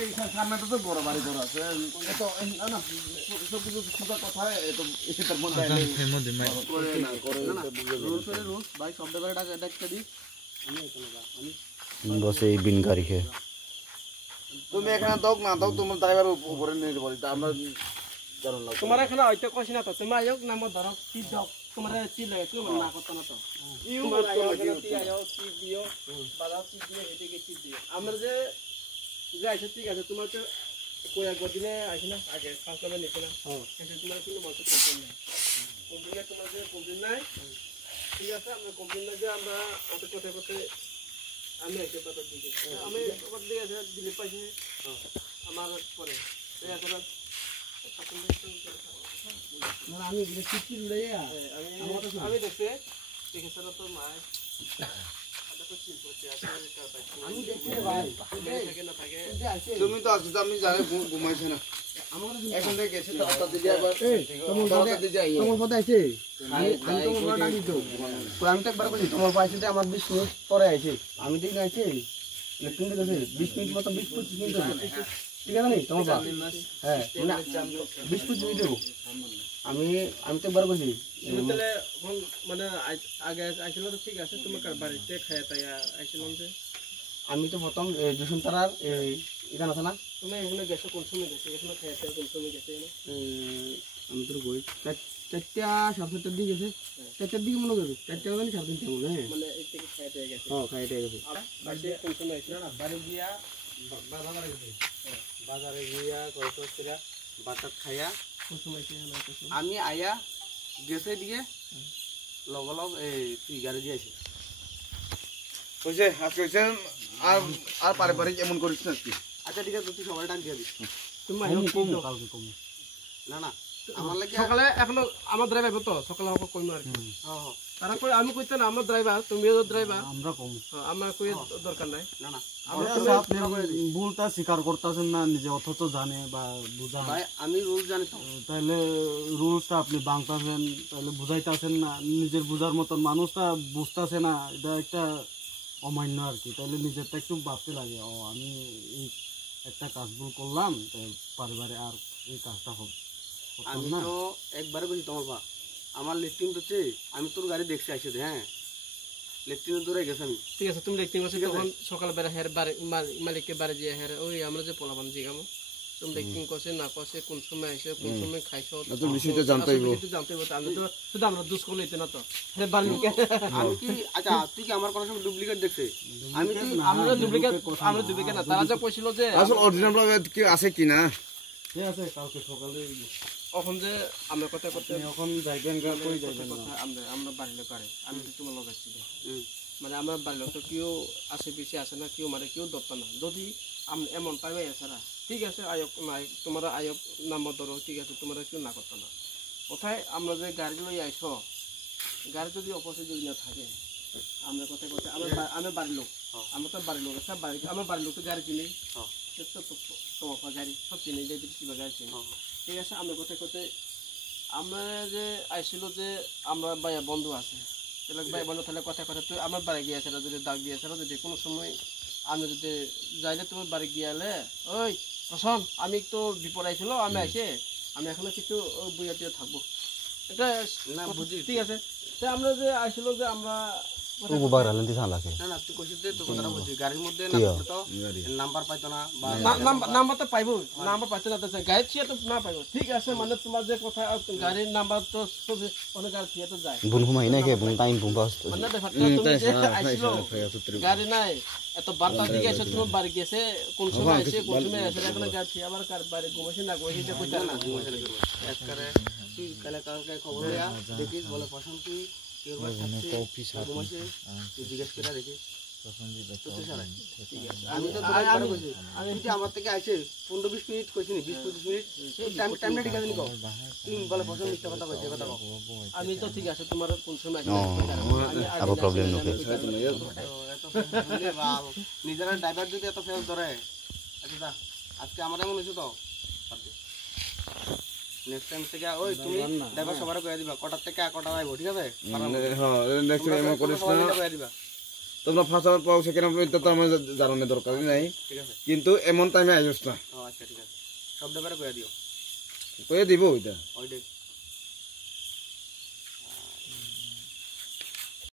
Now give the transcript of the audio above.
এই সামনে তো বড় বাড়ি ঘর আছে এত না সব কিছু সুন্দর কথা এত এটার মধ্যে করে না করে রুলস ভাই সব ব্যাপারে ডাকতে দি আমি বসে এই বিন গাড়ি খেয়ে তুমি এখানে দাও না দাও তোমার ড্রাইভার উপরে নিয়ে বলি আমরা জানো না তোমার এখানে হয়তো কইছ না তো তুমি আয়ো নাম ধরো কি দাও তোমার চি লাগে তুমি না করতে না তো ইউ কি আয়ো কি দিও বালা কি দিও এদিকে কি দিও আমরা যে যাইছে ঠিক আছে তোমার তো কই একবার দিনে আইছ না আগে 5 টাকা নিছে না কিন্তু তোমার কিন্তু মত কমপ্লেন নাই কমপ্লেন তোমার যে কমপ্লেন নাই ঠিক আছে আমরা কমপ্লেন না যে আমরা অত কথা কথা আমি এসে কথা দিই আমি কথা দিয়ে দিলে পাইছি আমার পরে এই এখন না আমি চিঠি লইয়া আমি দেখতে দেখে স্যার তো মাই আদা তো চিন করতে আছে আমি দেখতে ভাই থাকে না থাকে তুমি তো আজকে আমি জানে ঘুমাইছ না এখন থেকে গেছে তো আটা দিয়ে আবার তোমার কথা আছে আমি তোমার কথা দিত আমি তো একবার বলি তোমার পাইছে আমার 20 মিনিট পরে আইছে আমি ঠিক আইছে তুমি কাছে 20 মিনিট মত 20-25 মিনিট ঠিক আছে নি তোমার বাপ হ্যাঁ মানে 20-25 মিনিট আমি তো একবার বলি তাহলে মানে আগে আইছিল তো ঠিক আছে তুমি বাড়িতে খায় তাই আইছিলাম যে আমি তো প্রথম দুশনতারার এখানে আছে না তুমি এখানে গেছো কোন সময় গেছো এখানে খায় তাই কোন সময় গেছে আমি তো বই 4:30 দিকে গেছে 4টার দিকে মনে করবে 4টা মানে 3:30 মনে হ্যাঁ মানে এই থেকে খায় তাই গেছে হ্যাঁ খায় তাই গেছে বাড়িতে কোন সময় আইছিল না বাড়ি গিয়া বাজারে গেছে বাজারে গিয়া কত করে বাটাত খায়া কোন সময় আইছিল না আমি আয়া গেছে দিয়ে লগলগ এই গাড়ি দিয়ে আইছে কইছে আজকে কইছে আর পারে এমন করিস না কি আচ্ছা ঠিক আছে তুই সবাই ডাক দিয়ে দিস তুমি কালকে কম না না আমার লাগে সকালে এখনো আমার ড্রাইভার তো সকালে আমাকে কইমু আর কি হ্যাঁ তারা কই আমি কইতে না আমার ড্রাইভার তুমিও তো ড্রাইভার আমরা কম আমার কই দরকার নাই না না আপনি ভুলটা স্বীকার করতেছেন না নিজে অথচ জানে বা বুঝা ভাই আমি রুল জানি তো তাহলে রুলসটা আপনি ভাঙতাছেন তাহলে বুঝাইতাছেন না নিজের বুঝার মতন মানুষটা বুঝতেছে না এটা একটা অমান্য আর কি তাহলে নিজেরটা একটু ভাবতে লাগে ও আমি এই একটা কাজ ভুল করলাম পারিবারে আর এই কাজটা হবে আমি তো একবারে বলি তোমার বা আমার লিফটিং তো চেয়ে আমি তোর গাড়ি দেখছি আইসে হ্যাঁ লিফটিং দূরে গেছে আমি ঠিক আছে তুমি দেখতে পাচ্ছ তখন সকাল বেলা হের বাড়ি মালিককে বাড়ি দিয়ে হের ওই আমরা যে পোলাবান জিগামো তুমি দেখতে কসে না কসে কোন সময় আইছে কোন সময় খাইছো তো বিষয়টা জানতে হইব আমি তো শুধু আমরা দুষ করলে না তো হে বালিকে আমি কি আচ্ছা তুই কি আমার কোনো সময় ডুপ্লিকেট দেখছে আমি কি আমরা ডুপ্লিকেট না তারা যা কইছিল যে আসলে অরিজিনাল কি আছে কি না ঠিক আছে কালকে সকালে এখন যে আমরা কথা করতে এখন যাইবেন কই যাইবেন আমরা বাড়িলে পারে আমি তো তোমার লাগাচ্ছি মানে আমরা বাড়িলে তো কেউ আসে বেশি আসে না কেউ মানে কেউ ধরতো না যদি এমন পাইবে এছাড়া ঠিক আছে আয়ক নাই তোমরা আয়ক নাম্বার ধরো ঠিক আছে তোমরা কেউ না করতো না কোথায় আমরা যে গাড়ি লই আইসো গাড়ি যদি অপোজিট যদি না থাকে আমরা কথায় কথা আমরা বাড়ির লোক আমরা তো বাড়ির লোক সব বাড়ি আমার বাড়ির লোক তো গাড়ি চিনি তোমার গাড়ি সব চিনি যে গাড়ি চিনি ঠিক আছে আমরা কোথায় কোথায় আমরা যে আইছিল যে আমরা ভাইয়া বন্ধু আছে ভাই বন্ধু তাহলে কথা কথা তুই আমার বাড়ি গিয়েছিল যদি দাগ দিয়েছিল যদি কোনো সময় আমি যদি যাইলে তুমি বাড়ি গিয়ালে ওই রসন আমি তো বিপদ আইছিল আমি আইসে আমি এখনো কিছু বইয়াটিও থাকবো এটা না বুঝি ঠিক আছে তাই আমরা যে আইছিল যে আমরা তুই কইছিস যে তোর কথা বলছিস গাড়ির মধ্যে নাম্বার পাইতো না নাম্বার তো পাইবো নাম্বার পাইতো না গাড়ি ছিয়া তো না পাইবো ঠিক আছে মানে তোমার যে কথা গাড়ির নাম্বার তো অনেক গাড়ি ছিয়া তো যায় মানে ব্যাপারটা তুমি যে আইছিল গাড়ি নাই এত বার্তা দিকে এসে তুমি বাড়ি গেছে কোন সময় এসে কোন সময় এসে এখন গাড়ি ছিয়া আবার কার বাড়ি ঘুমাইছে না ঘুমাইছে এটা কইতা না ঘুমাইছে না একবারে তুই কালকে খবর দেয়া দেখিস বলে পছন্দ তুই আমার থেকে আইছে 15-20 মিনিট কইছি 20-25 মিনিট টাইমটা ঠিক আছে নি তুমি বলে পছন্দ মিথ্যা কথা কইছে কথা আমি তো ঠিক আছে তোমার কোন সময় নিজেরা ড্রাইভার যদি এত ফেল ধরে আচ্ছা আজকে আমার এমন হয়েছে তো নেক্সট টাইম থেকে ওই তুমি ড্রাইভার সবার কইয়া দিবা কটার থেকে কটা আইবো ঠিক আছে হ্যাঁ নেক্সট টাইম এমন করিস না কইয়া দিবা তোমরা ফার্স্ট আওয়ার পাও সেকেন্ড আওয়ার এটা তো আমার জানানোর দরকারই নাই, ঠিক আছে কিন্তু এমন টাইমে আইস না, আচ্ছা ঠিক আছে সব ব্যাপারে কয়ে দিও কয়ে দিব ওইটা ওই দেখ